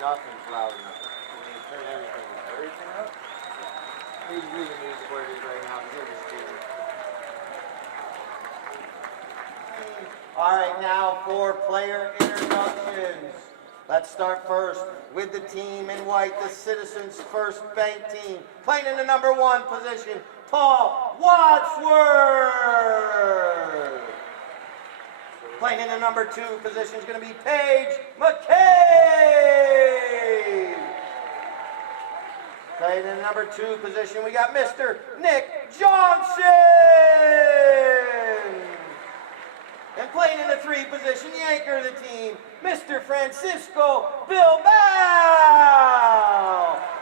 Nothing's loud enough. You can turn everything up. Everything up? Yeah. He's leaving music where it is right now. They're just kidding. All right, now for player introductions. Let's start first with the team in white, the Citizens First Bank team. Playing in the number 1 position, Paul Wadsworth. Playing in the number 2 position is going to be Paige McCabe. Playing in the number 2 position, we got Mr. Nick Johnson. And playing in the 3 position, the anchor of the team, Mr. Francisco Bilbao.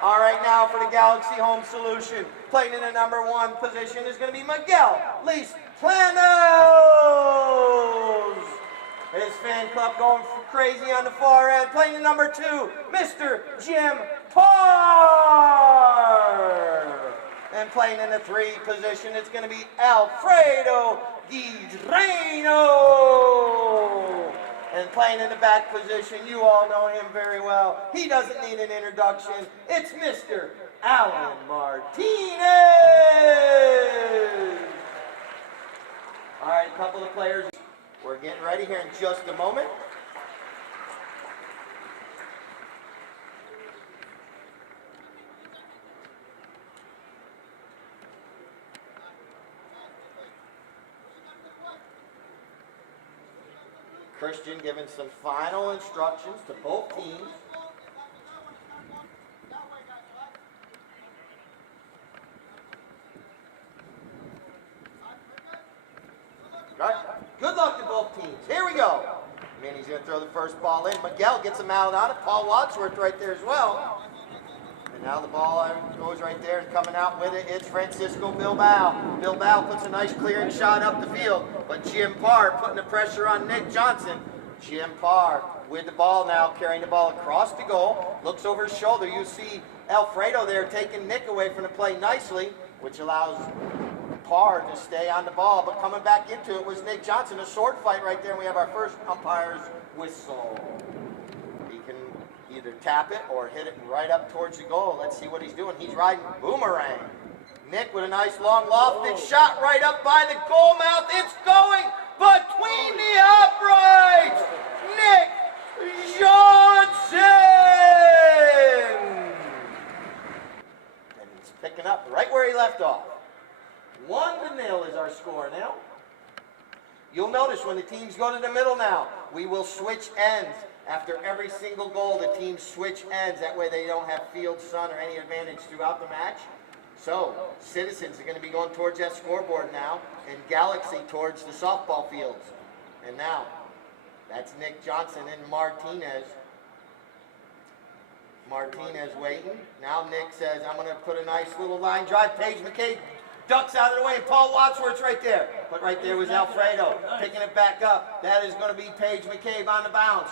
All right, now for the Galaxy Home Solution. Playing in the number 1 position is going to be Miguel Lees Planos. His fan club going crazy on the far end. Playing in number 2, Mr. Jim Parr. And playing in the 3 position, it's going to be Alfredo Guidreno. And playing in the back position, you all know him very well. He doesn't need an introduction. It's Mr. Alan Martinez. All right, a couple of players. We're getting ready here in just a moment. Christian giving some final instructions to both teams. Right. Good luck to both teams. Here we go. Manny's going to throw the first ball in. Miguel gets him out on it. Paul Wadsworth right there as well. And now the ball goes right there, and coming out with it, it's Francisco Bilbao. Bilbao puts a nice clearing shot up the field, but Jim Parr putting the pressure on Nick Johnson. Jim Parr with the ball now, carrying the ball across the goal, looks over his shoulder. You see Alfredo there taking Nick away from the play nicely, which allows Parr to stay on the ball, but coming back into it was Nick Johnson. A sword fight right there, and we have our first umpire's whistle. He can either tap it or hit it right up towards the goal. Let's see what he's doing. He's riding boomerang. Nick with a nice long lofted shot right up by the goal mouth. It's going between the uprights. Nick Johnson! And he's picking up right where he left off. 1-0 is our score now. You'll notice when the teams go to the middle now, we will switch ends. After every single goal, the teams switch ends. That way they don't have field, sun, or any advantage throughout the match. So, Citizens are going to be going towards that scoreboard now, and Galaxy towards the softball fields. And now, that's Nick Johnson and Martinez. Martinez waiting. Now Nick says, I'm going to put a nice little line drive. Paige McCabe ducks out of the way, and Paul Wadsworth's right there. But right there was Alfredo picking it back up. That is going to be Paige McCabe on the bounce.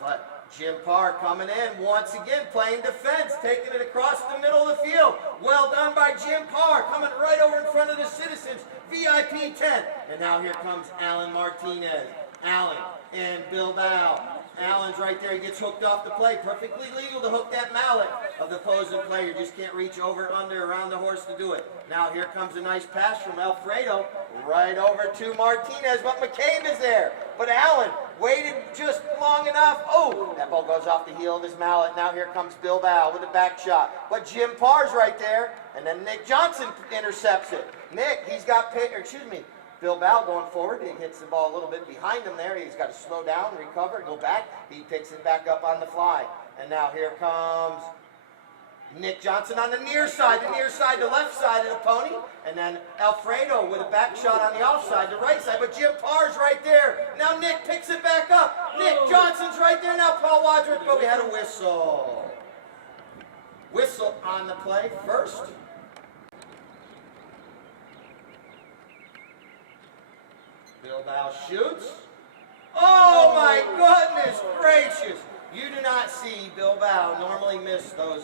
But Jim Parr coming in once again, playing defense, taking it across the middle of the field. Well done by Jim Parr, coming right over in front of the Citizens, VIP 10. And now here comes Alan Martinez. Alan and Bilbao. Alan's right there, he gets hooked off the play. Perfectly legal to hook that mallet of the opposing player. You just can't reach over, under, around the horse to do it. Now here comes a nice pass from Alfredo, right over to Martinez, but McCabe is there. But Alan waited just long enough. Oh, that ball goes off the heel of his mallet. Now here comes Bilbao with a back shot. But Jim Parr's right there, and then Nick Johnson intercepts it. Nick, Bilbao going forward. He hits the ball a little bit behind him there. He's got to slow down, recover, go back. He picks it back up on the fly. And now here comes Nick Johnson on the near side, the left side of the pony. And then Alfredo with a back shot on the offside, the right side. But Jim Parr's right there. Now Nick picks it back up. Nick Johnson's right there now. Paul Wadsworth, but we had a whistle. Whistle on the play first. Bilbao shoots. Oh my goodness gracious! You do not see Bilbao normally miss those.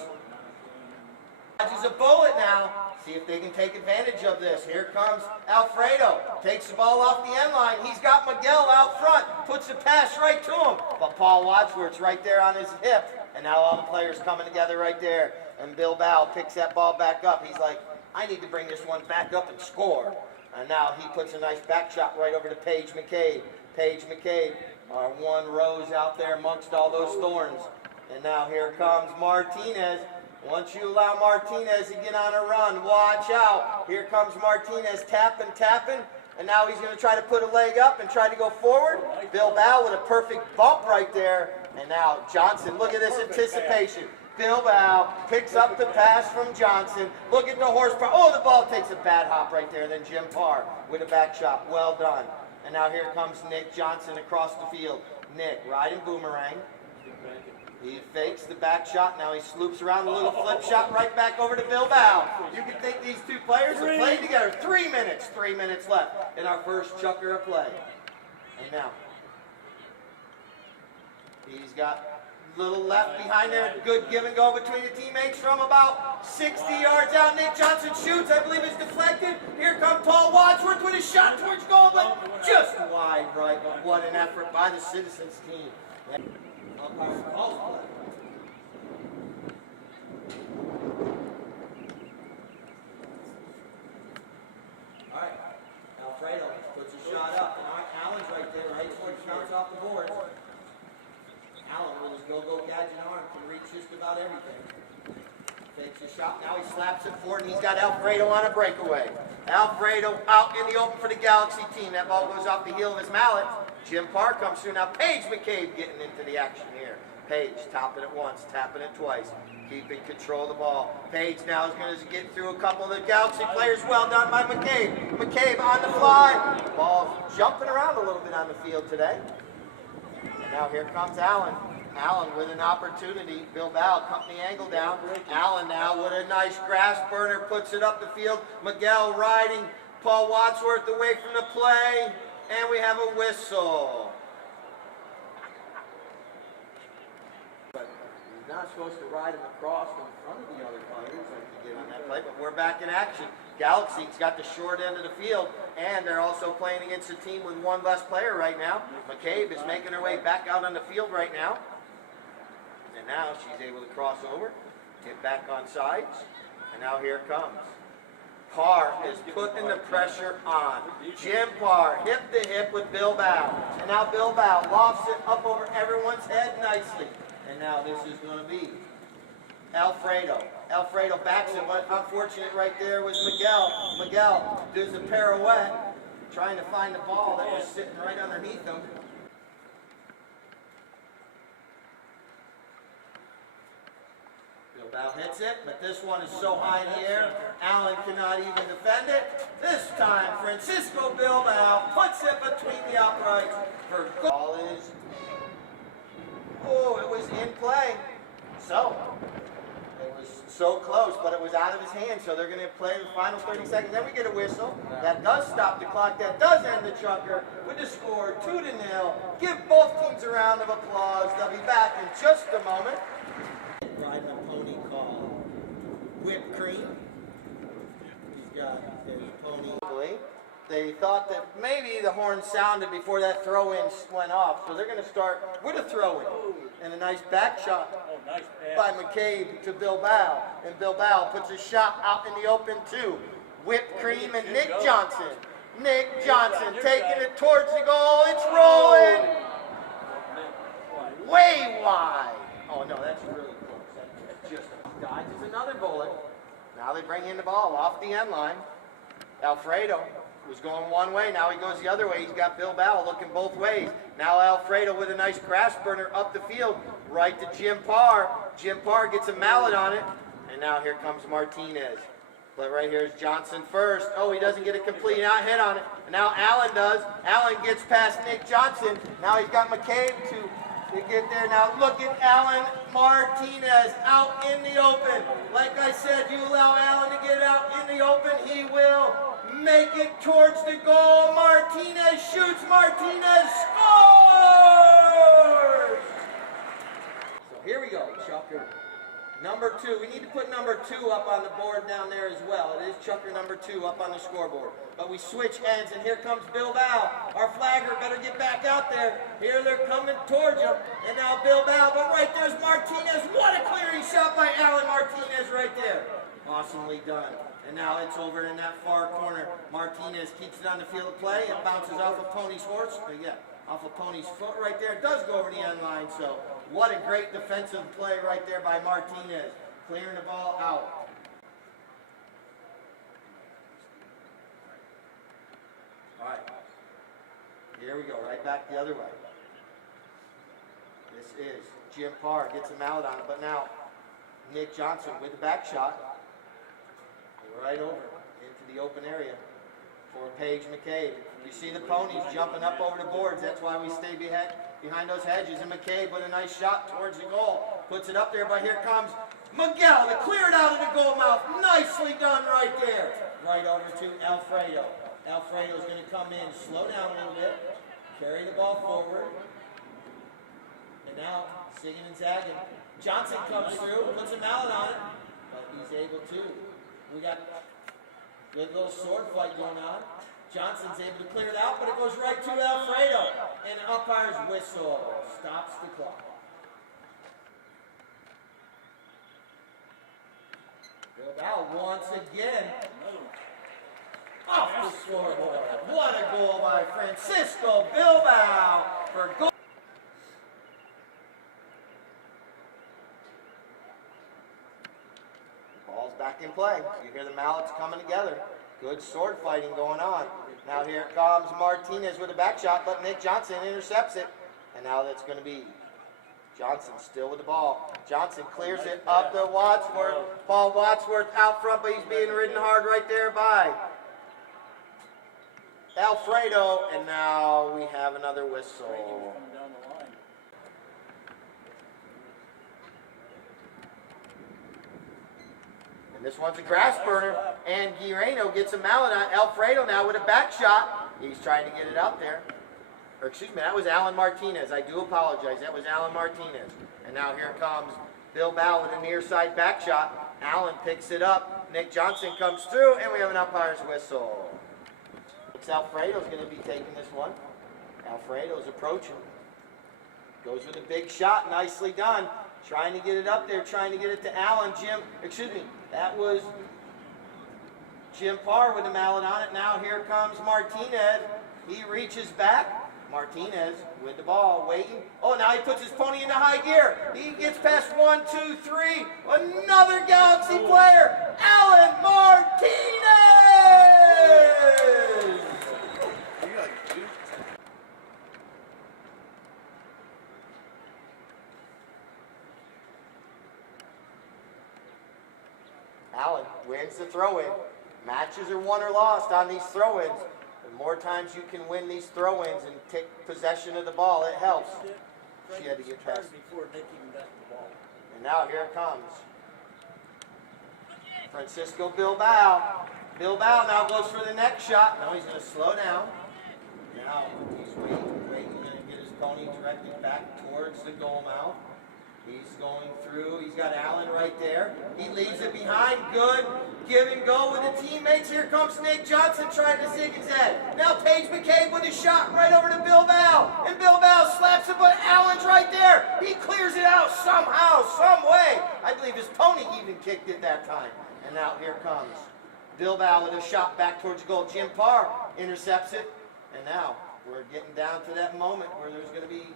Dodges a bullet now. See if they can take advantage of this. Here comes Alfredo. Takes the ball off the end line. He's got Miguel out front. Puts the pass right to him. But Paul Wadsworth's right there on his hip. And now all the players coming together right there. And Bilbao picks that ball back up. He's like, I need to bring this one back up and score. And now he puts a nice back shot right over to Paige McCabe. Paige McCabe, our one rose out there amongst all those thorns. And now here comes Martinez. Once you allow Martinez to get on a run, watch out. Here comes Martinez tapping. And now he's going to try to put a leg up and try to go forward. Bilbao with a perfect bump right there. And now Johnson, look at this anticipation. Bilbao picks up the pass from Johnson. Look at the horsepower. Oh, the ball takes a bad hop right there. Then Jim Parr with a back shot. Well done. And now here comes Nick Johnson across the field. Nick riding boomerang. He fakes the back shot. Now he sloops around a little flip shot right back over to Bilbao. You can think these two players have played together. 3 minutes. 3 minutes left in our first chucker of play. And now he's got a little left behind there. Good give and go between the teammates from about 60 yards out. Nick Johnson shoots. I believe it's deflected. Here comes Paul Wadsworth with a shot towards goal, but just wide right. But what an effort by the Citizens team. All right, Alfredo puts a shot up, and Allen's right there, right? Bounce off the board. Allen with his go-go gadget arm can reach just about everything. Takes a shot, now he slaps it forward, and he's got Alfredo on a breakaway. Alfredo out in the open for the Galaxy team. That ball goes off the heel of his mallet. Jim Parr comes through. Now Paige McCabe getting into the action here. Paige tapping it once, tapping it twice, keeping control of the ball. Paige now is going to get through a couple of the Galaxy players. Well done by McCabe. McCabe on the fly. Ball's jumping around a little bit on the field today. And now here comes Allen. Allen with an opportunity. Bilbao cutting the angle down. Allen now with a nice grass burner, puts it up the field. Miguel riding Paul Wadsworth away from the play. And we have a whistle. But he's not supposed to ride him across in front of the other players like he did on that play, but we're back in action. Galaxy's got the short end of the field, and they're also playing against a team with one less player right now. McCabe is making her way back out on the field right now. And now she's able to cross over, get back on sides, and now here it comes. Parr is putting the pressure on. Jim Parr, hip to hip with Bilbao. And now Bilbao lofts it up over everyone's head nicely. And now this is going to be Alfredo. Alfredo backs it, but unfortunate right there was Miguel. Miguel does a pirouette, trying to find the ball that was sitting right underneath him. Bilbao hits it, but this one is so high in the air, Allen cannot even defend it. This time, Francisco Bilbao puts it between the uprights for goal. Ball is, oh, it was in play. So, it was so close, but it was out of his hand, so they're going to play the final 30 seconds. Then we get a whistle. That does stop the clock. That does end the chucker with the score 2-0. Give both teams a round of applause. They'll be back in just a moment. Riding a pony called Whipped Cream. He's got his pony. They thought that maybe the horn sounded before that throw-in went off, so they're going to start with a throw-in. And a nice back shot by McCabe to Bilbao. And Bilbao puts a shot out in the open to Whipped Cream and Nick Johnson. Nick Johnson taking it towards the goal. It's rolling. Way wide. Oh, no, that's really close. That's just dodges another bullet. Now they bring in the ball off the end line. Alfredo was going one way. Now he goes the other way. He's got Bilbao looking both ways. Now Alfredo with a nice grass burner up the field. Right to Jim Parr. Jim Parr gets a mallet on it. And now here comes Martinez. But right here is Johnson first. Oh, he doesn't get a complete out hit on it. And now Allen does. Allen gets past Nick Johnson. Now he's got McCabe to get there. Now look at Allen Martinez out in the open. Like I said, you allow Allen to get out in the open, he will make it towards the goal. Martinez shoots. Martinez scores! So here we go. Chucker Number 2. We need to put number 2 up on the board down there as well. It is chucker number 2 up on the scoreboard. But we switch ends, and here comes Bilbao. Our flagger better get back out there. Here they're coming towards him. And now Bilbao, but right there's Martinez. What a clearing shot by Alan Martinez right there. Awesomely done. And now it's over in that far corner. Martinez keeps it on the field of play. It bounces off of Pony's horse. Off of Pony's foot right there. It does go over the end line. So what a great defensive play right there by Martinez. Clearing the ball out. All right. Here we go. Right back the other way. This is Jim Parr. Gets a mallet on it. But now Nick Johnson with the back shot. Right over into the open area for Paige McCabe. You see the ponies jumping up over the boards. That's why we stay behind those hedges. And McCabe with a nice shot towards the goal. Puts it up there, but here comes Miguel to clear it out of the goal mouth. Nicely done right there. Right over to Alfredo. Alfredo's going to come in, slow down a little bit, carry the ball forward. And now, zigging and zagging. Johnson comes through, puts a mallet on it, but he's able to. We got a good little sword fight going on. Johnson's able to clear it out, but it goes right to Alfredo. And umpire's whistle stops the clock. Bilbao once again off the scoreboard. What a goal by Francisco Bilbao for goal. Ball's back in play. You hear the mallets coming together. Good sword fighting going on. Now here comes Martinez with a back shot, but Nick Johnson intercepts it. And now that's going to be Johnson still with the ball. Johnson clears it up to Wadsworth. Paul Wadsworth out front, but he's being ridden hard right there by Alfredo. And now we have another whistle. This one's a grass burner, and Guireno gets a mallet on Alfredo now with a back shot. He's trying to get it out there. Or excuse me, that was Alan Martinez. I do apologize. That was Alan Martinez. And now here comes Bilbao with a near side back shot. Alan picks it up. Nick Johnson comes through, and we have an umpire's whistle. Looks Alfredo's going to be taking this one. Alfredo's approaching. Goes with a big shot. Nicely done. Trying to get it up there, trying to get it to Alan. That was Jim Parr with the mallet on it. Now here comes Martinez. He reaches back. Martinez with the ball, waiting. Oh, now he puts his pony into high gear. He gets past 1, 2, 3. Another Galaxy player, Alan Martinez! Allen wins the throw-in. Matches are won or lost on these throw-ins. The more times you can win these throw-ins and take possession of the ball, it helps. She had to get past. And now here it comes. Francisco Bilbao. Bilbao now goes for the next shot. Now he's going to slow down. Now he's waiting, going to get his pony directed back towards the goal mouth. He's going through. He's got Allen right there. He leaves it behind. Good. Give and go with the teammates. Here comes Nick Johnson trying to zig and zag. Now Paige McCabe with a shot right over to Bilbao. And Bilbao slaps it, but Allen's right there. He clears it out somehow, some way. I believe his pony even kicked it that time. And now here comes Bilbao with a shot back towards goal. Jim Parr intercepts it. And now we're getting down to that moment where there's going to be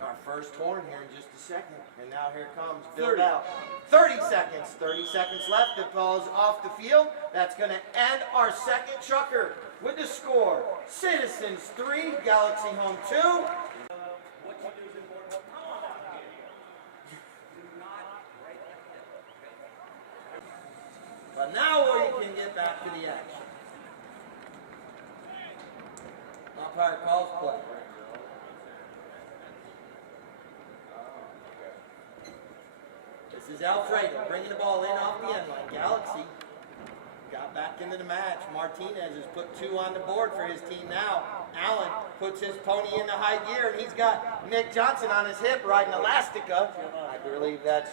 our first horn here in just a second. And now here comes Bilbao. 30 seconds. 30 seconds left. The ball is off the field. That's going to end our second chucker with the score. Citizens 3, Galaxy Home 2. But now we can get back to the action. Umpire calls play. This is Alfredo bringing the ball in off the end line. Galaxy got back into the match. Martinez has put 2 on the board for his team now. Allen puts his pony into high gear, and he's got Nick Johnson on his hip riding Elastica. I believe that's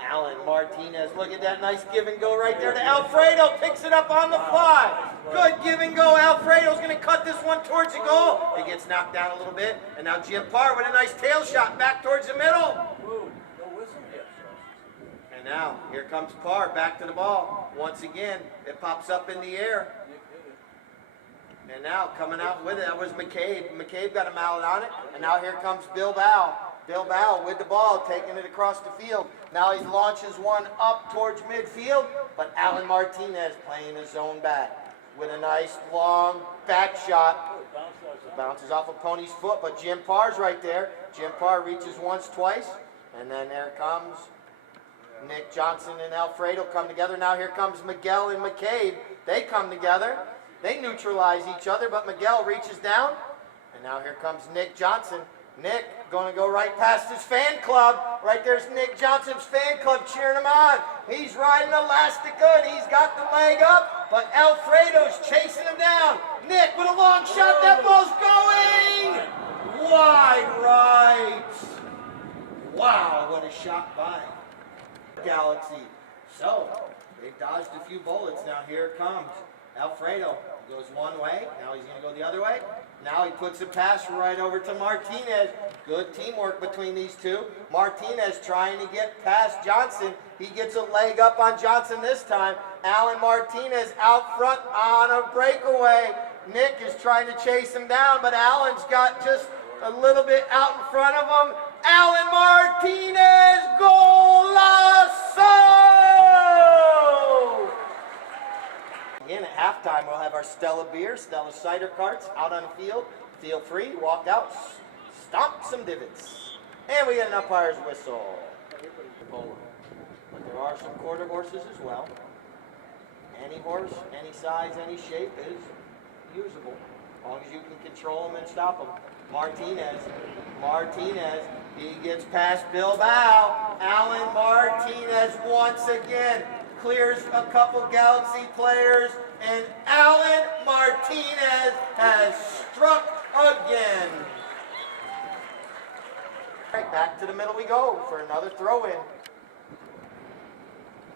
Allen. Martinez, look at that nice give and go right there to Alfredo, picks it up on the fly. Good give and go. Alfredo's going to cut this one towards the goal. He gets knocked down a little bit, and now Jim Parr with a nice tail shot back towards the middle. And now, here comes Parr back to the ball. Once again, it pops up in the air. And now, coming out with it, that was McCabe. McCabe got a mallet on it. And now here comes Bilbao. Bilbao with the ball, taking it across the field. Now he launches one up towards midfield, but Alan Martinez playing his own back with a nice long back shot. Bounces off a pony's foot, but Jim Parr's right there. Jim Parr reaches once, twice, and then there comes Nick Johnson and Alfredo come together. Now here comes Miguel and McCabe. They come together. They neutralize each other, but Miguel reaches down. And now here comes Nick Johnson. Nick going to go right past his fan club. Right there's Nick Johnson's fan club cheering him on. He's riding Elastica, and he's got the leg up, but Alfredo's chasing him down. Nick with a long shot. That ball's going wide right. Wow, what a shot by Galaxy. So, they've dodged a few bullets. Now here it comes. Alfredo goes one way. Now he's going to go the other way. Now he puts a pass right over to Martinez. Good teamwork between these two. Martinez trying to get past Johnson. He gets a leg up on Johnson this time. Alan Martinez out front on a breakaway. Nick is trying to chase him down, but Alan's got just a little bit out in front of him. Alan Martinez, golazo! Again, at halftime, we'll have our Stella beer, Stella cider carts out on the field. Feel free, walk out, stomp some divots. And we get an umpire's whistle. Polo. But there are some quarter horses as well. Any horse, any size, any shape is usable, as long as you can control them and stop them. Martinez, he gets past Bilbao. Alan Martinez once again clears a couple Galaxy players, and Alan Martinez has struck again. All right, back to the middle we go for another throw-in.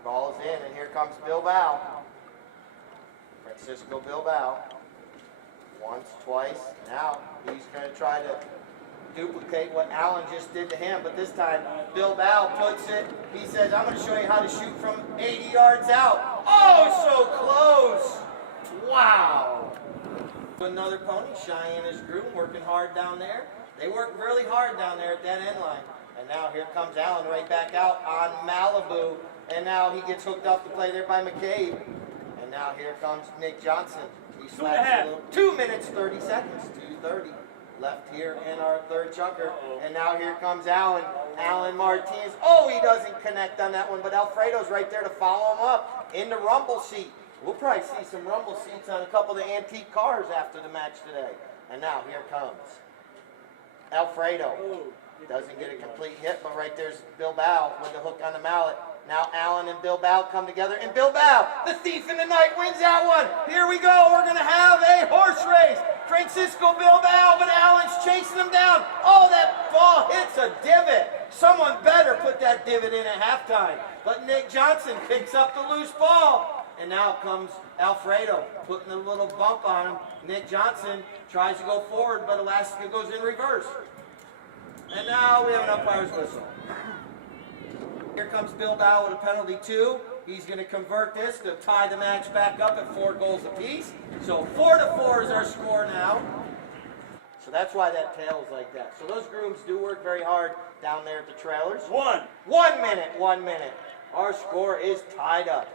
Ball's in, and here comes Bilbao. Francisco Bilbao. Once, twice. Now he's going to try to duplicate what Allen just did to him, but this time Bilbao puts it. He says, I'm going to show you how to shoot from 80 yards out. Oh, so close. Wow. Another pony, Cheyenne his groom, working hard down there. They work really hard down there at that end line. And now here comes Allen right back out on Malibu. And now he gets hooked off the play there by McCabe. And now here comes Nick Johnson. He slaps a little. 2 minutes, 30 seconds. 2:30 left here in our third chunker. And now here comes Alan Martinez. Oh, he doesn't connect on that one, but Alfredo's right there to follow him up in the rumble seat. We'll probably see some rumble seats on a couple of the antique cars after the match today. And now here comes Alfredo. Doesn't get a complete hit, but right there's Bilbao with the hook on the mallet. Now Allen and Bilbao come together, and Bilbao, the thief in the night, wins that one. Here we go. We're going to have a horse race. Francisco Bilbao, but Allen's chasing him down. Oh, that ball hits a divot. Someone better put that divot in at halftime. But Nick Johnson picks up the loose ball. And now comes Alfredo, putting a little bump on him. Nick Johnson tries to go forward, but Elastica goes in reverse. And now we have an umpire's whistle. Here comes Bilbao with a penalty 2. He's going to convert this to tie the match back up at 4 goals apiece. So 4-4 is our score now. So that's why that tail's like that. So those grooms do work very hard down there at the trailers. 1 minute, 1 minute. Our score is tied up.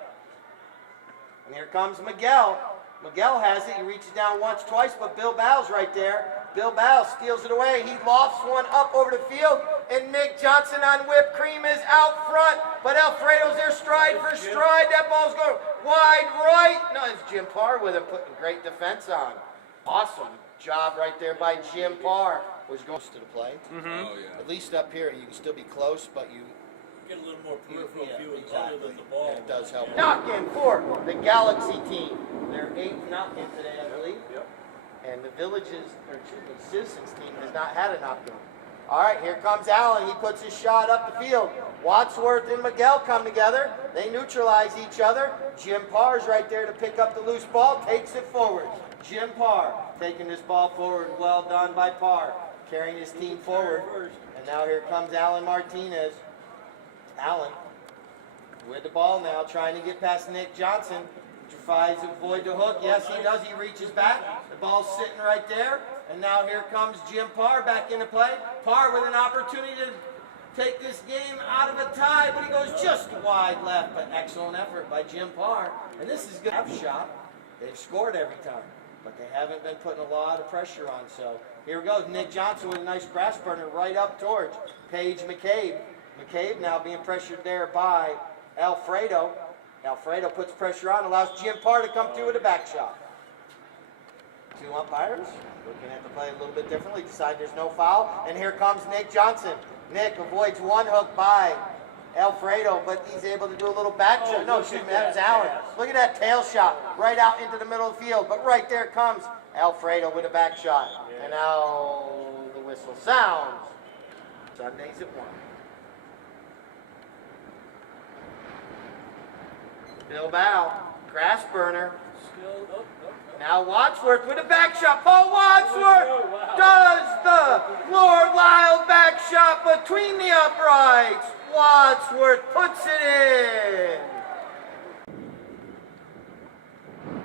And here comes Miguel. Miguel has it. He reaches down once, twice, but Bilbao's right there. Bilbao steals it away. He lofts one up over the field, and Nick Johnson on whipped cream is out front, but Alfredo's there stride for stride. That ball's going wide right. No, it's Jim Parr with him, putting great defense on. Awesome job right there by Jim Parr. Was going to the play. Oh, yeah. At least up here, you can still be close, but you get a little more peripheral Yeah, view exactly. other than the ball. It does help. Knock-in for the Galaxy team. Their 8th knock-in today, I believe. Yep. And the Citizens team has not had a knock-in. All right, here comes Allen. He puts his shot up the field. Wadsworth and Miguel come together. They neutralize each other. Jim Parr's right there to pick up the loose ball, takes it forward. Jim Parr taking this ball forward. Well done by Parr, carrying his team forward. And now here comes Alan Martinez. Allen with the ball now, trying to get past Nick Johnson. Tries to avoid the hook. Yes, he does. He reaches back. The ball's sitting right there. And now here comes Jim Parr back into play. Parr with an opportunity to take this game out of a tie, but he goes just wide left. But excellent effort by Jim Parr. And this is good. Shot. They've scored every time, but they haven't been putting a lot of pressure on. So here we go. Nick Johnson with a nice grass burner right up towards Paige McCabe. McCabe now being pressured there by Alfredo. Alfredo puts pressure on, allows Jim Parr to come through with a back shot. Two umpires looking at the play a little bit differently, decide there's no foul, and here comes Nick Johnson. Nick avoids one hook by Alfredo, but he's able to do a little back shot. No, excuse me, that was Allen. Look at that tail shot right out into the middle of the field, but right there comes Alfredo with a back shot. And now the whistle sounds. Sundays at 1. Bilbao, grass burner. Now Wadsworth with a back shot. Paul Wadsworth does the Lord Lyle back shot between the uprights. Wadsworth puts it in.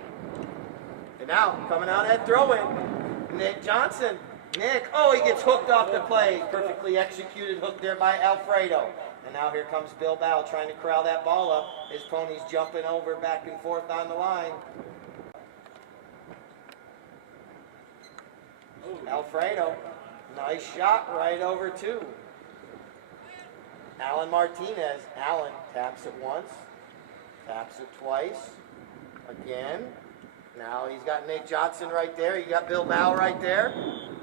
And now coming out at throw-in, Nick Johnson. Nick, oh, he gets hooked off the play. Perfectly executed hook there by Alfredo. And now here comes Bilbao trying to corral that ball up. His pony's jumping over back and forth on the line. Alfredo, nice shot right over to Alan Martinez. Alan taps it once, taps it twice, again. Now he's got Nick Johnson right there. You got Bilbao right there.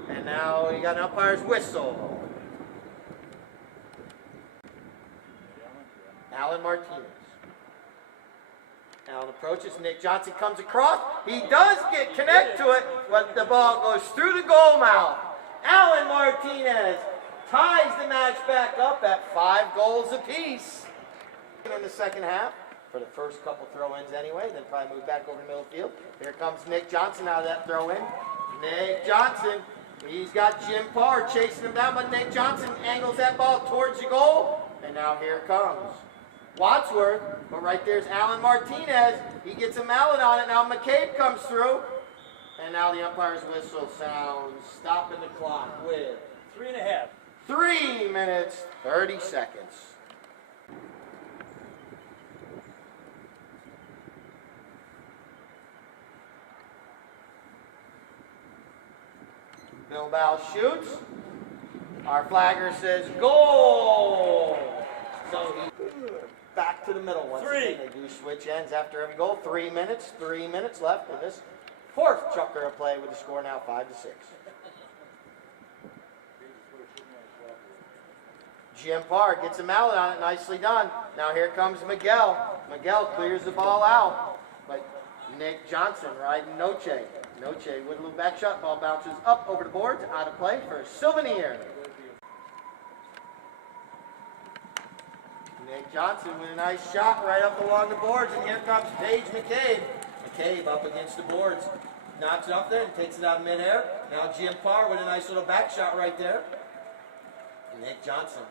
And now you got an umpire's whistle. Alan Martinez. Allen approaches. Nick Johnson comes across. He does get connect to it, but the ball goes through the goal mouth. Alan Martinez ties the match back up at 5 goals apiece. In the second half, for the first couple throw-ins anyway, then probably move back over the middle of the field. Here comes Nick Johnson out of that throw-in. Nick Johnson, he's got Jim Parr chasing him down, but Nick Johnson angles that ball towards the goal. And now here comes Wadsworth, but right there's Alan Martinez. He gets a mallet on it. Now McCabe comes through. And now the umpire's whistle sounds, stopping the clock with 3.5. 3 minutes, 30 seconds. Bilbao shoots. Our flagger says goal. So he back to the middle once again. They do switch ends after every goal. 3 minutes left in this fourth chucker of play with the score now 5-6. Jim Parr gets a mallet on it, nicely done. Now here comes Miguel. Miguel clears the ball out. But Nick Johnson riding Noche. Noche with a little back shot. Ball bounces up over the boards, out of play for a souvenir. Nick Johnson with a nice shot right up along the boards, and here comes Paige McCabe. McCabe up against the boards, knocks it up there and takes it out of midair. Now Jim Parr with a nice little back shot right there. Nick Johnson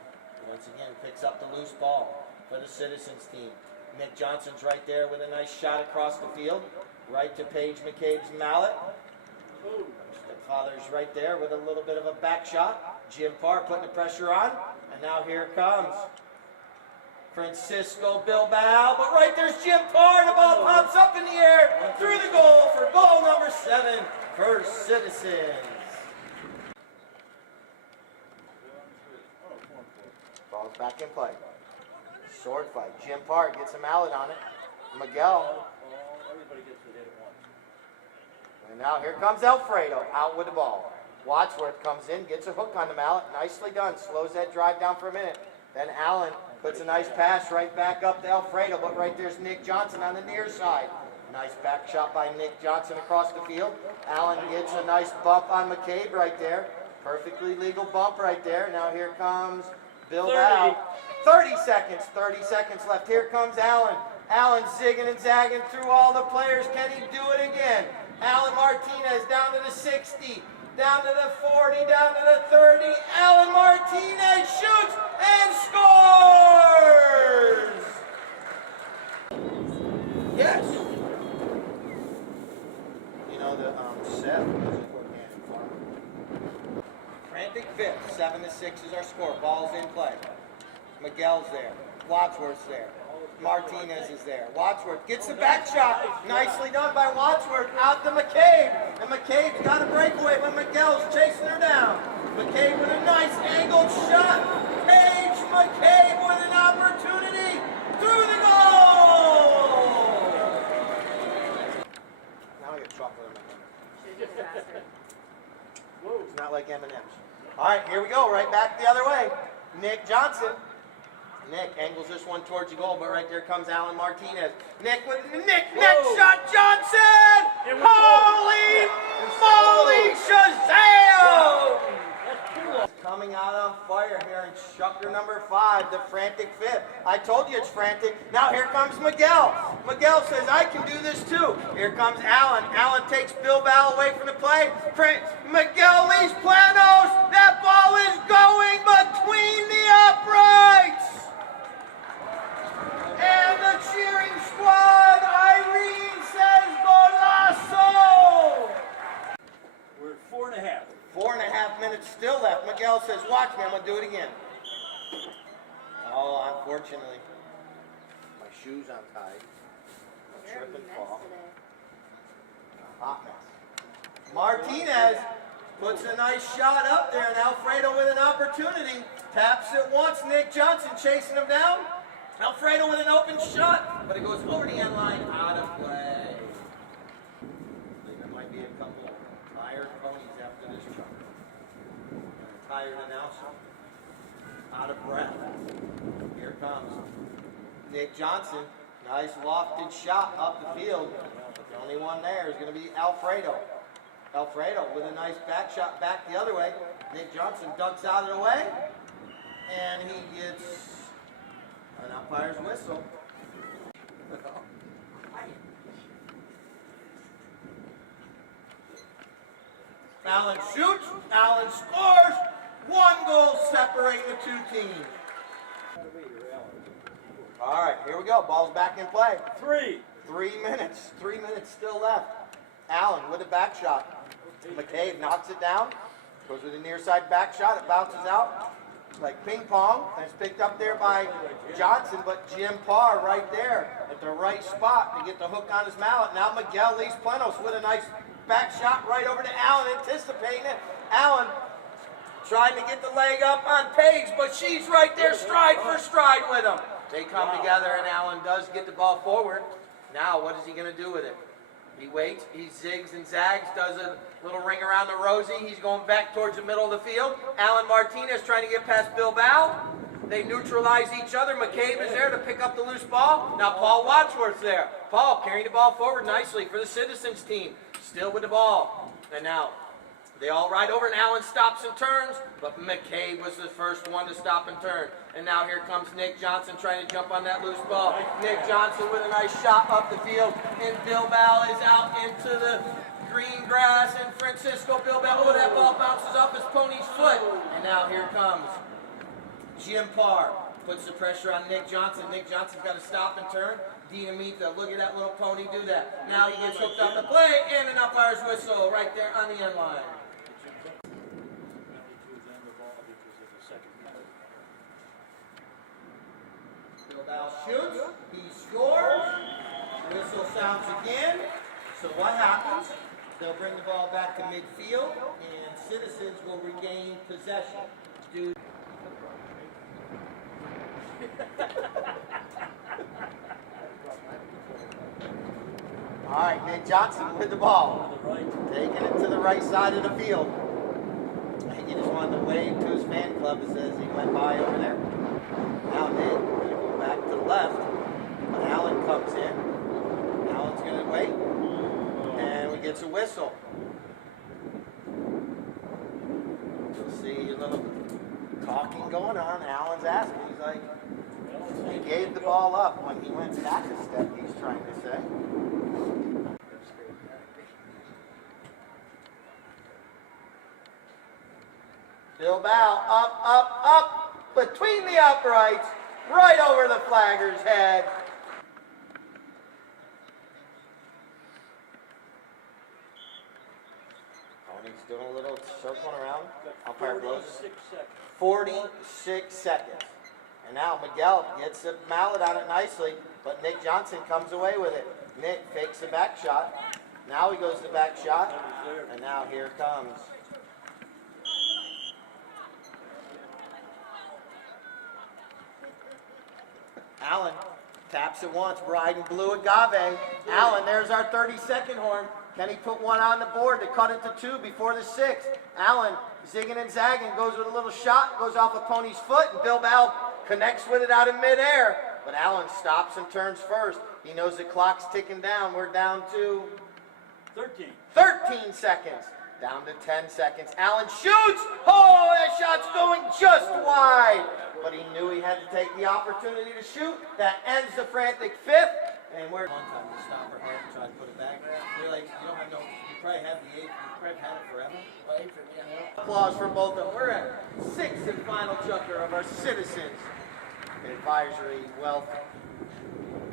once again picks up the loose ball for the Citizens team. Nick Johnson's right there with a nice shot across the field, right to Paige McCabe's mallet. Stepfather's right there with a little bit of a back shot. Jim Parr putting the pressure on, and now here comes Francisco Bilbao, but right there's Jim Parr. The ball pops up in the air through the goal for goal number 7 for Citizens. Ball's back in play. Sword fight. Jim Parr gets a mallet on it. Miguel. And now here comes Alfredo out with the ball. Wadsworth comes in, gets a hook on the mallet. Nicely done. Slows that drive down for a minute. Then Allen Puts a nice pass right back up to Alfredo, but right there's Nick Johnson on the near side. Nice back shot by Nick Johnson across the field. Allen gets a nice bump on McCabe right there. Perfectly legal bump right there. Now here comes Bilbao. 30 seconds left. Here comes Allen. Allen zigging and zagging through all the players. Can he do it again? Allen Martinez down to the 60, down to the 40, down to the 30. Allen Martinez shoots and scores! Yes. You know the set isn't organic farming. Frantic fifth, 7-6 is our score. Ball's in play. Miguel's there. Wadsworth's there. Martinez is there. Wadsworth gets the back shot. Nicely done by Wadsworth. Out to McCabe. And McCabe's got a breakaway, but Miguel's chasing her down. McCabe with a nice angled shot. Paige McCabe with an opportunity through the goal. Now I get chocolate in my hand. It's not like M&M's. All right, here we go. Right back the other way. Nick Johnson. Nick angles this one towards the goal, but right there comes Allen Martinez. Nick with next shot, Johnson! Holy moly, Shazam! Coming out on fire here in Shucker number 5, the frantic fifth. I told you it's frantic. Now here comes Miguel. Miguel says, I can do this too. Here comes Allen. Allen takes Bilbao away from the play. Miguel leaves Planos. That ball is going between the uprights. And the cheering squad, Irene says golazo! We're at 4.5. 4.5 minutes still left. Miguel says, watch me, I'm going to do it again. Oh, unfortunately, my shoes untied. A trip and fall. A hot mess. Martinez puts a nice shot up there, and Alfredo with an opportunity. Taps it once, Nick Johnson chasing him down. Alfredo with an open shot, but it goes over the end line, out of play. I think there might be a couple of tired ponies after this truck. And a tired announcer. Out of breath. Here comes Nick Johnson. Nice lofted shot up the field. But the only one there is going to be Alfredo. Alfredo with a nice back shot back the other way. Nick Johnson ducks out of the way. And he gets an umpire's whistle. Allen shoots. Allen scores. 1 goal separating the two teams. All right, here we go. Ball's back in play. 3 minutes. 3 minutes still left. Allen with a back shot. McCabe knocks it down. Goes with a near side back shot. It bounces out like ping pong. And it's picked up there by Johnson, but Jim Parr right there at the right spot to get the hook on his mallet. Now Miguel leaves Planos with a nice back shot right over to Allen, anticipating it. Allen trying to get the leg up on Paige, but she's right there stride for stride with him. They come together, and Allen does get the ball forward. Now, what is he going to do with it? He waits, he zigs and zags, does a little ring around the rosy. He's going back towards the middle of the field. Allen Martinez trying to get past Bilbao. They neutralize each other. McCabe is there to pick up the loose ball. Now Paul Wadsworth's there. Paul carrying the ball forward nicely for the Citizens team. Still with the ball. And now they all ride over, and Allen stops and turns, but McCabe was the first one to stop and turn. And now here comes Nick Johnson trying to jump on that loose ball. Nick Johnson with a nice shot up the field, and Bilbao is out into the green grass, and Francisco Bilbao, oh, that ball bounces off his pony's foot. And now here comes Jim Parr, puts the pressure on Nick Johnson. Nick Johnson's got to stop and turn. Dinamita, look at that little pony do that. Now he gets hooked on the play, and an umpire's whistle right there on the end line. Bilbao shoots, he scores, whistle sounds again. So what happens? They'll bring the ball back to midfield, and Citizens will regain possession. All right, Nick Johnson with the ball, taking it to the right side of the field. he just wanted to wave to his fan club as he went by over there. Now Nick going to go back to the left. When Allen comes in, Allen's going to wait, and we get a whistle. You'll see a little talking going on. Allen's asking. He's like, he gave the ball up when he went back a step, he's trying to say. Bill Bow, up, between the uprights, right over the flagger's head. Tony's doing a little circling around. Umpire blows. 46 seconds. And now Miguel gets the mallet on it nicely, but Nick Johnson comes away with it. Nick fakes the back shot. Now he goes to the back shot, and now here comes Allen. Taps it once, riding blue agave. Allen, there's our 30-second horn. Can he put one on the board to cut it to 2 before the 6th? Allen, zigging and zagging, goes with a little shot, goes off of Pony's foot, and Bill Bow connects with it out in midair. But Allen stops and turns first. He knows the clock's ticking down. We're down to 13 seconds. Down to 10 seconds. Allen shoots! Oh, that shot's going just wide! But he knew he had to take the opportunity to shoot. That ends the frantic 5th. And we're one time to stop her head and try to put it back. You're like, you don't have no, you probably have the 8th. You probably had it forever. Applause for both of them. We're at 6th and final chucker of our Citizens Advisory Wealth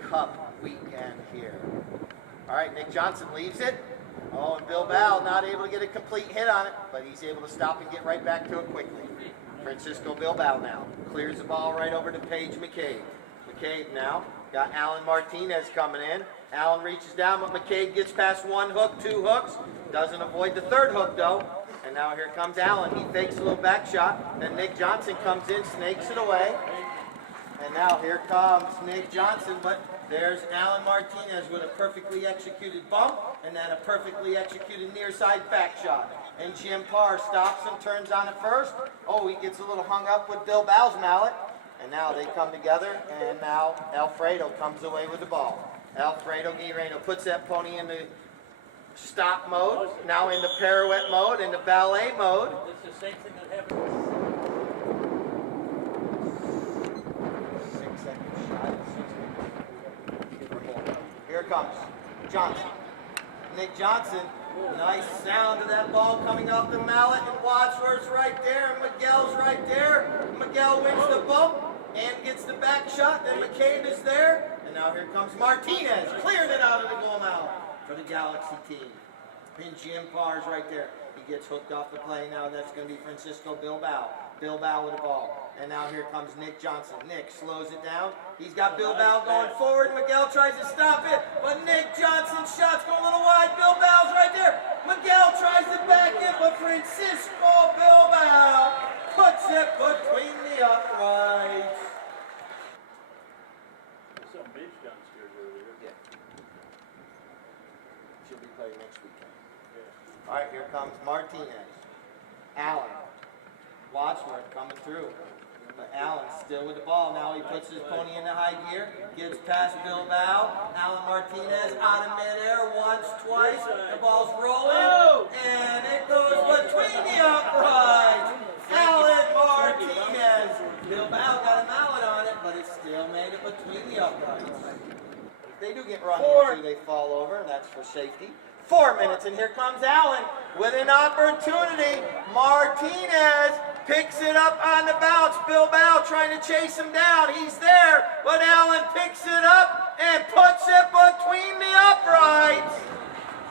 Cup weekend here. All right, Nick Johnson leaves it. Oh, and Bill Bow not able to get a complete hit on it, but he's able to stop and get right back to it quickly. Francisco Bill Bow now clears the ball right over to Paige McCabe. McCabe now got Alan Martinez coming in. Allen reaches down, but McCabe gets past 1 hook, 2 hooks. Doesn't avoid the 3rd hook, though. And now here comes Allen. He fakes a little back shot. Then Nick Johnson comes in, snakes it away. And now here comes Nick Johnson, but there's Alan Martinez with a perfectly executed bump, and then a perfectly executed near side back shot. And Jim Parr stops and turns on it first. Oh, he gets a little hung up with Bill Bow's mallet. And now they come together, and now Alfredo comes away with the ball. Alfredo Guerrero puts that pony into stop mode, now into pirouette mode, into ballet mode. It's the same thing that happened. 6 seconds shot. Here comes Johnson. Nick Johnson. Nice sound of that ball coming off the mallet, and Wadsworth's right there, and Miguel's right there. Miguel wins the bump and gets the back shot. Then McCabe is there, and now here comes Martinez, clearing it out of the goal mouth for the Galaxy team. And Jim Parr's right there. He gets hooked off the play now. That's going to be Francisco Bill Bow. Bill Bow with the ball. And now here comes Nick Johnson. Nick slows it down. He's got Bill Bow going forward. Miguel tries to stop it, but Nick Johnson's shot's going a little wide. Bill Bow's right there. Miguel tries to back it, but Francisco Bill Bow puts it between the uprights. There's some beach downstairs earlier. Yeah. She'll be playing next weekend. Yeah. All right, here comes Martinez. Allen. Wadsworth coming through. But Allen's still with the ball. Now he puts his pony into high gear. Gets past Bill Bow. Alan Martinez out of midair once, twice. The ball's rolling. And it goes between the uprights. Alan Martinez. Bill Bow got a mallet on it, but it still made it between the uprights. If they do get run into, they fall over. That's for safety. 4 minutes, and here comes Allen with an opportunity. Martinez picks it up on the bounce. Bill Bow trying to chase him down. He's there, but Allen picks it up and puts it between the uprights.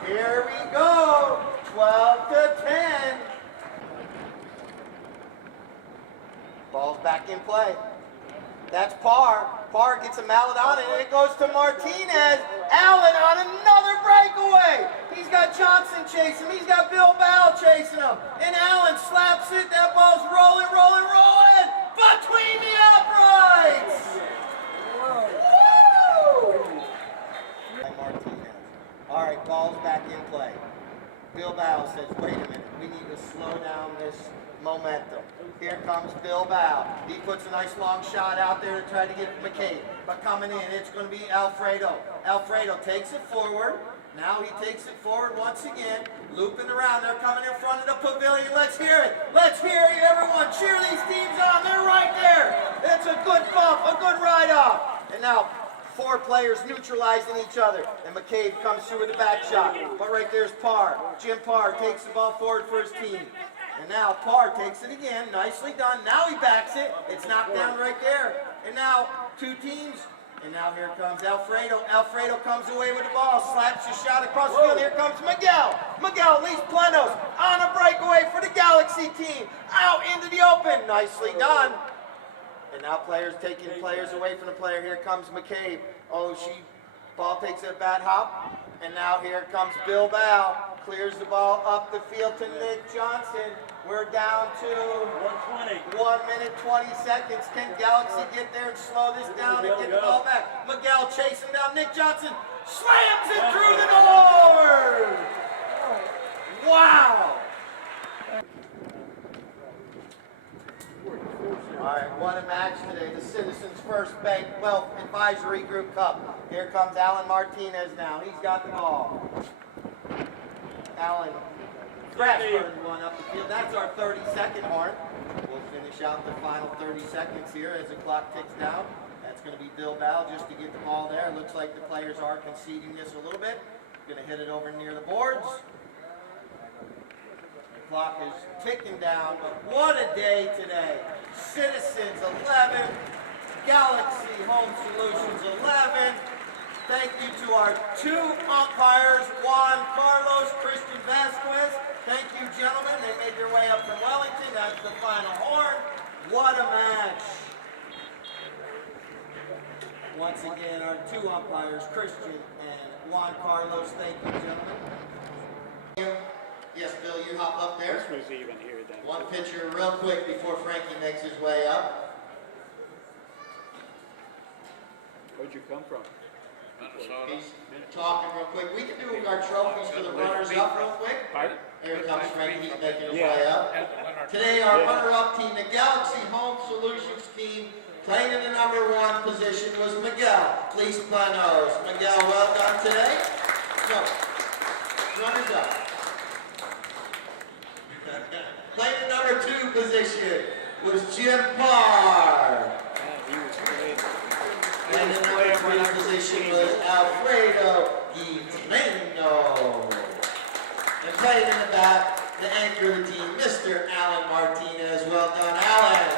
Here we go, 12 to 10. Ball's back in play. That's Parr. Parr gets a mallet on it, and it goes to Martinez. Allen on another breakaway. He's got Johnson chasing him. He's got Bill Bow chasing him. And Allen slaps it. That ball's rolling, rolling, rolling between the uprights. Woo! Martinez. All right, ball's back in play. Bilbao says, wait a minute, we need to slow down this momentum. Here comes Bilbao. He puts a nice long shot out there to try to get McCabe. But coming in, it's going to be Alfredo. Alfredo takes it forward. Now he takes it forward once again, looping around. They're coming in front of the pavilion. Let's hear it. Let's hear it, everyone. Cheer these teams on. They're right there. It's a good bump, a good ride-off. And now 4 players neutralizing each other. And McCabe comes through with a back shot. But right there's Parr. Jim Parr takes the ball forward for his team. And now Parr takes it again. Nicely done. Now he backs it. It's knocked down right there. And now 2 teams. And now here comes Alfredo. Alfredo comes away with the ball. Slaps his shot across the field. Here comes Miguel. Miguel leads Plenos on a breakaway for the Galaxy team. Out into the open. Nicely done. And now players taking players away from the player. Here comes McCabe. Oh, ball takes a bad hop. And now here comes Bilbao. Clears the ball up the field to Nick Johnson. We're down to 1 minute 20 seconds. Can Galaxy get there and slow this down and get the ball back? Miguel chasing down Nick Johnson. Slams it through the door! Wow! All right, what a match today. The Citizens First Bank Wealth Advisory Group Cup. Here comes Alan Martinez now. He's got the ball. Alan Crashburned one up the field. That's our 30-second horn. We'll finish out the final 30 seconds here as the clock ticks down. That's going to be Bilbao just to get the ball there. Looks like the players are conceding this a little bit. Going to hit it over near the boards. The clock is ticking down, but what a day today. Citizens 11, Galaxy Home Solutions 11. Thank you to our 2 umpires, Juan Carlos, Christian Vasquez. Thank you, gentlemen. They made their way up from Wellington. That's the final horn. What a match. Once again, our 2 umpires, Christian and Juan Carlos. Thank you, gentlemen. Yes, Bill, you hop up there. This was even here then. One picture real quick before Frankie makes his way up. Where'd you come from? He's talking real quick. We can do our trophies for the runners-up real quick. Pardon? Here comes Frankie, he's making his way up. Today, our runner-up team, the Galaxy Home Solutions team, playing in the #1 position was Miguel Lease Planos. Miguel, well done today. So, runners-up. Playing in the #2 position was Jim Parr. He was great. And the #3 position was Alfredo Guitameno. And playing in the back, the anchor of the team, Mr. Alan Martinez. Well done, Alan.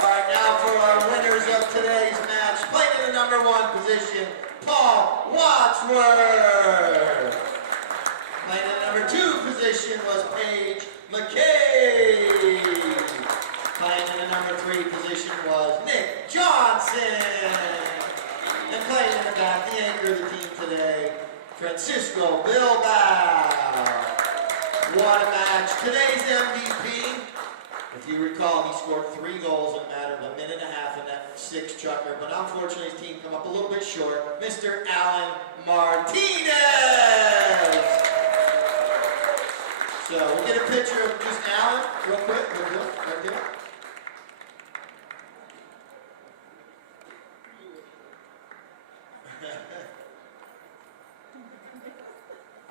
All right, now for our winners of today's match, playing in the #1 position, Paul Wadsworth. Playing in the #2 position was Paige McCabe. Playing in the #3 position was Nick Johnson. And playing in the back, the anchor of the team today, Francisco Bilbao. What a match. Today's MVP, if you recall, he scored 3 goals in a matter of a minute and a half in that 6-chucker, but unfortunately his team come up a little bit short. Mr. Alan Martinez. So we'll get a picture of just Alan real quick. We'll do it right there.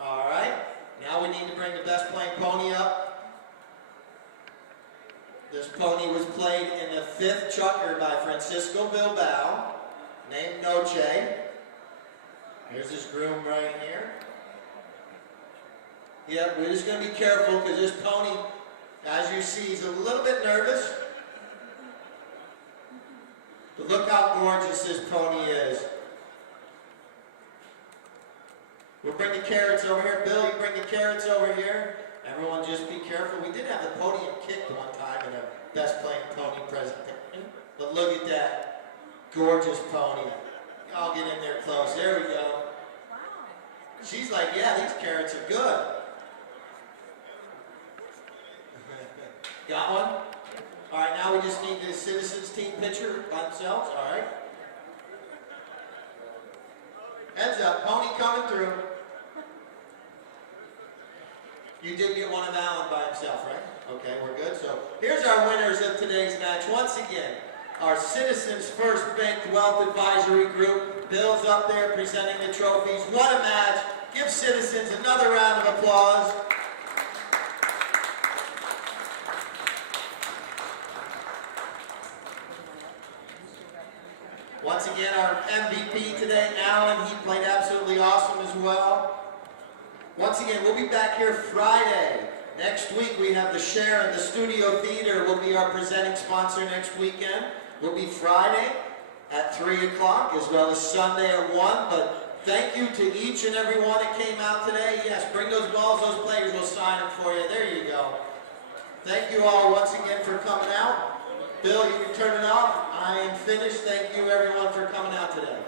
All right, now we need to bring the best playing pony up. This pony was played in the 5th chukker by Francisco Bilbao, named Noche. Here's his groom right here. Yeah, we're just going to be careful because this pony, as you see, is a little bit nervous. But look how gorgeous this pony is. We'll bring the carrots over here. Bill, you bring the carrots over here. Everyone just be careful. We did have the podium kicked one time in a best playing pony presentation. But look at that gorgeous pony. Y'all get in there close. There we go. She's like, yeah, these carrots are good. Got one? All right, now we just need the Citizens team picture by themselves. All right. Heads up, pony coming through. You did get one of Alan by himself, right? Okay, we're good. So here's our winners of today's match. Once again, our Citizens First Bank Wealth Advisory Group. Bill's up there presenting the trophies. What a match. Give Citizens another round of applause. Once again, our MVP today, Alan, he played absolutely awesome as well. Once again, we'll be back here Friday. Next week, we have the Share in the Studio Theater will be our presenting sponsor next weekend. We'll be Friday at 3 o'clock as well as Sunday at 1. But thank you to each and every one that came out today. Yes, bring those balls, those players will sign them for you. There you go. Thank you all once again for coming out. Bill, you can turn it off. I am finished. Thank you everyone for coming out today.